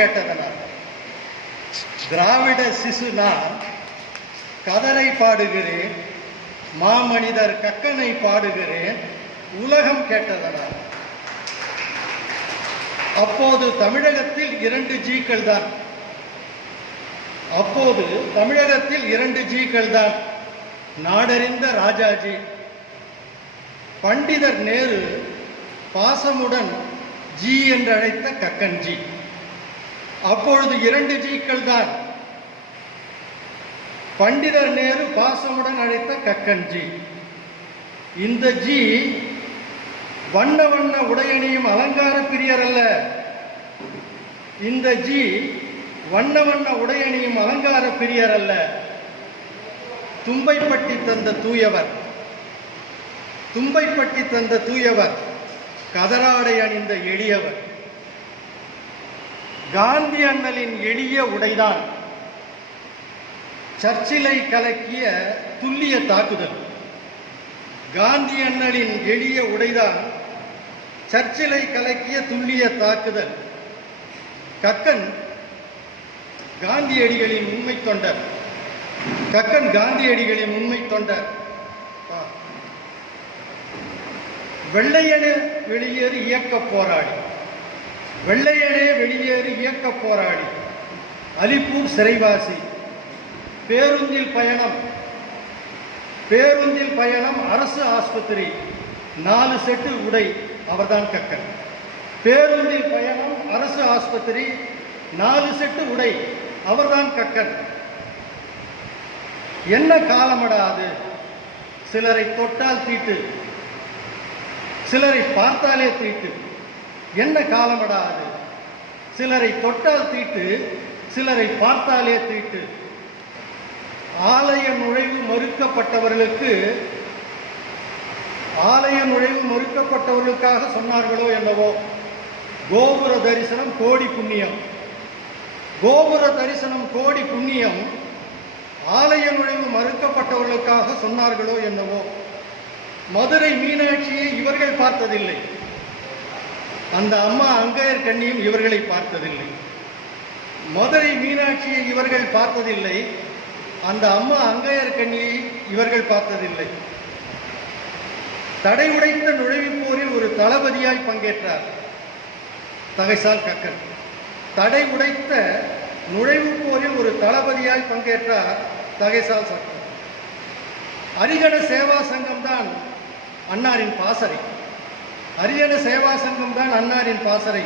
கேட்டதனால். திராவிட சிசு நான் கதரை பாடுகிறேன், மாமனிதர் கக்கனை பாடுகிறேன், உலகம் கேட்டதனால். அப்போது தமிழகத்தில் 2 ஜீக்கள் தான். அப்போது தமிழகத்தில் 2 ஜீக்கள் தான். நாடறிந்த ராஜாஜி, பண்டிதர் நேரு, பாசமுடன் ஜி என்று அழைத்த கக்கன்ஜி. அப்பொழுது 2 ஜீக்கள் தான். பண்டிதர் நேரு பாசமுடன் அழைத்த கக்கன்ஜி. இந்த ஜி வண்ண வண்ண உடையணியும் அலங்கார பிரியர் அல்ல. இந்த ஜி வண்ண வண்ண உடையணியும் அலங்கார பிரியர் அல்ல. தும்பைப்பட்டி தந்த தூயவர், தும்பைப்பட்டி தந்த தூயவர், கதராடை அணிந்த எளியவர். காந்தி அண்ணலின் எளிய உடைதான் சர்ச்சிலை கலக்கிய துல்லிய தாக்குதல். காந்தி அண்ணலின் எளிய உடைதான் சர்ச்சிலை கலக்கிய துல்லிய தாக்குதல். கக்கன் காந்தியடிகளின் உண்மை தொண்டர். கக்கன் காந்தியடிகளின் உண்மை தொண்டர். வெள்ளையனே வெளியேறு இயக்க போராடி, வெள்ளையனே வெளியேறு இயக்க போராடி, அலிப்பூர் சிறைவாசி, பேருந்தில் பயணம், பேருந்தில் பயணம், அரசு ஆஸ்பத்திரி, 4 செட்டு உடை, அவர்தான் கக்கன். பேருந்தில் பயணம், அரசு ஆஸ்பத்திரி, 4 செட்டு உடை, அவர்தான் கக்கன். என்ன காலமடா அது? சிலரை தொட்டால் தீட்டு, சிலரை பார்த்தாலே தீட்டு. என்ன காலமடா அது? சிலரை தொட்டால் தீட்டு, சிலரை பார்த்தாலே தீட்டு. ஆலய நுழைவு மறுக்கப்பட்டவர்களுக்கு, ஆலய நுழைவு மறுக்கப்பட்டவர்களுக்காக சொன்னார்களோ என்னவோ, கோபுர தரிசனம் கோடி புண்ணியம், கோபுர தரிசனம் கோடி புண்ணியம். ஆலய நுழைவு மறுக்கப்பட்டவர்களுக்காக சொன்னார்களோ என்னவோ. மதுரை மீனாட்சியை இவர்கள் பார்த்ததில்லை, அந்த அம்மா அங்கையர் கண்ணியும் இவர்களை பார்த்ததில்லை. மதுரை மீனாட்சியை இவர்கள் பார்த்ததில்லை, அந்த அம்மா அங்கையர் கண்ணியை இவர்கள் பார்த்ததில்லை. தடை உடைத்த நுழைவுப் போரில் ஒரு தளபதியாய் பங்கேற்றார் தகைசால் கக்கன். தடை உடைத்த நுழைவுப் போரில் ஒரு தளபதியாய் பங்கேற்றார் தகைசால் கக்கன். ஹரிஜன சேவா சங்கம் தான் அன்னாரின் பாசறை. ஹரிஜன சேவா சங்கம் தான் அன்னாரின் பாசறை.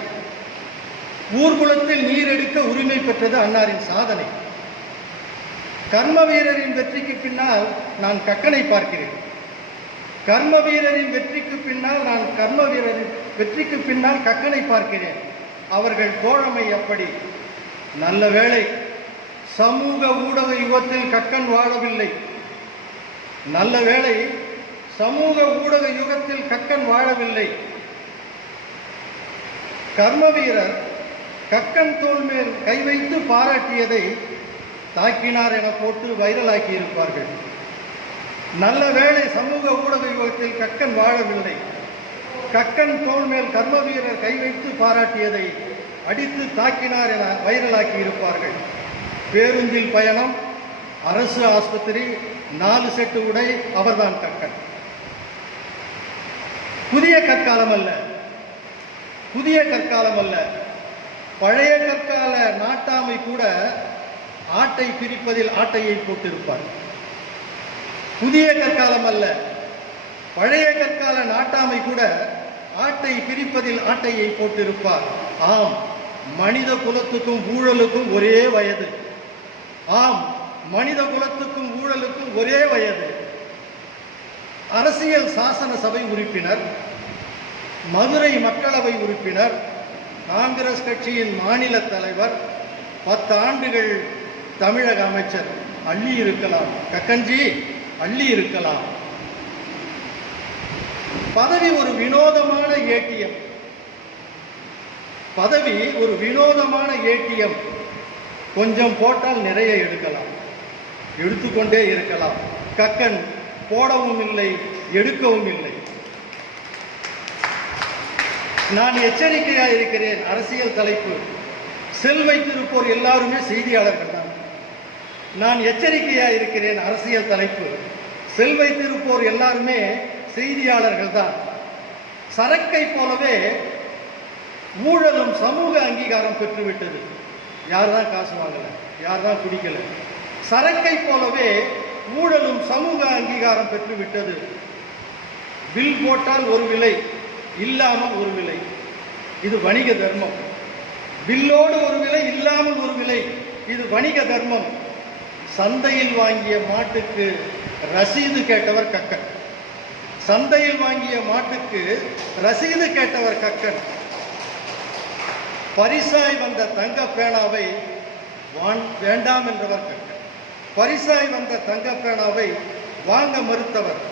ஊர்குளத்தில் நீர் எடுக்க உரிமை பெற்றது அன்னாரின் சாதனை. கர்ம வீரரின் வெற்றிக்கு பின்னால் நான் கக்கனை பார்க்கிறேன். கர்ம வீரரின் வெற்றிக்கு பின்னால் நான் கர்ம வீரரின் வெற்றிக்கு பின்னால் கக்கனை பார்க்கிறேன். அவர்கள் தோழமை எப்படி? நல்ல வேளை சமூக ஊடக யுகத்தில் கக்கன் வாழவில்லை. நல்ல வேளை சமூக ஊடக யுகத்தில் கக்கன் வாழவில்லை. கர்ம வீரர் கக்கன் தோள் மேல் கை வைத்து பாராட்டியதை தாக்கினார் என போட்டு வைரலாக்கி இருப்பார்கள். நல்ல வேளை சமூக ஊடக யுகத்தில் கக்கன் வாழவில்லை. கக்கன் தோள் மேல் கர்ம வீரர் கை வைத்து பாராட்டியதை அடித்து தாக்கினார் என வைரலாக்கி இருப்பார்கள். பேருந்தில் பயணம், அரசு ஆஸ்பத்திரி, 4 செட்டு உடை, அவர்தான் கக்கன். புதிய கற்காலம் அல்ல, புதிய கற்காலம் அல்ல. பழைய கற்கால நாட்டாமை கூட ஆட்டை பிரிப்பதில் ஆட்டையை போட்டிருப்பார். புதிய கற்காலம் அல்ல, பழைய கற்கால நாட்டாமை கூட ஆட்டை பிரிப்பதில் ஆட்டையை போட்டிருப்பார். ஆம், மனித குலத்துக்கும் ஊழலுக்கும் ஒரே வயது. ஆம், மனித குலத்துக்கும் ஊழலுக்கும் ஒரே வயது. அரசியல் சாசன சபை உறுப்பினர், மதுரை மக்களவை உறுப்பினர், காங்கிரஸ் கட்சியின் மாநில தலைவர், 10 ஆண்டுகள் தமிழக அமைச்சர். அள்ளி இருக்கலாம் கக்கன்ஜி, அள்ளி இருக்கலாம். பதவி ஒரு வினோதமான ஏடிஎம். பதவி ஒரு வினோதமான ஏடிஎம். கொஞ்சம் போட்டால் நிறைய எடுக்கலாம், எடுத்துக்கொண்டே இருக்கலாம். கக்கன் போடவும் இல்லை, எடுக்கவும் இல்லை. நான் எச்சரிக்கையாக இருக்கிறேன். அரசியல் தலைப்பு செல் வைத்திருப்போர் எல்லாருமே செய்தியாளர்கள் தான். நான் எச்சரிக்கையா இருக்கிறேன். அரசியல் தலைப்பு செல் வைத்திருப்போர் எல்லாருமே செய்தியாளர்கள் தான். சரக்கை போலவே ஊழலும் சமூக அங்கீகாரம் பெற்றுவிட்டது. யார் தான் காசு வாங்கல, யார் தான் குடிக்கல. சரக்கை போலவே ஊழலும் சமூக அங்கீகாரம் பெற்றுவிட்டது. பில் போட்டால் ஒரு விலை, இல்லாமல் ஒரு விலை. இது வணிக தர்மம். பில்லோடு ஒரு விலை, இல்லாமல் ஒரு விலை. இது வணிக தர்மம். சந்தையில் வாங்கிய மாட்டுக்கு ரசீது கேட்டவர் கக்கன். சந்தையில் வாங்கிய மாட்டுக்கு ரசீது கேட்டவர் கக்கன். பரிசாய் வந்த தங்க பேனாவை வேண்டாம் என்றவர் கக்கன். பரிசாய் வந்த தங்க பேனாவை வாங்க மறுத்தவர்.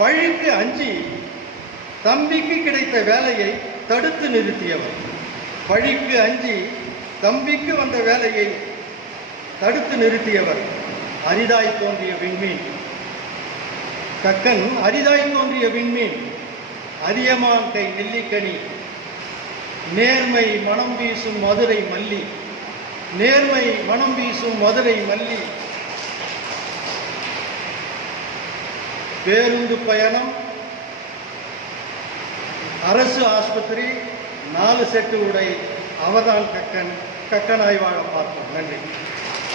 பழிக்கு அஞ்சி தம்பிக்கு கிடைத்த வேலையை தடுத்து நிறுத்தியவர். பழிக்கு அஞ்சி தம்பிக்கு வந்த வேலையை தடுத்து நிறுத்தியவர். அரிதாய் தோன்றிய விண்மீன் கக்கன். அரிதாய் தோன்றிய விண்மீன். அதியமான் கை நெல்லிக்கனி. நேர்மை மனம் வீசும் மதுரை மல்லி. நேர்மை மனம் வீசும் மதுரை மல்லி. பேருந்து பயணம், அரசு ஆஸ்பத்திரி, 4 செட்டு உடை. அவர்தான் கக்கன். கக்கனாய் வாழ பார்த்தோம். நன்றி.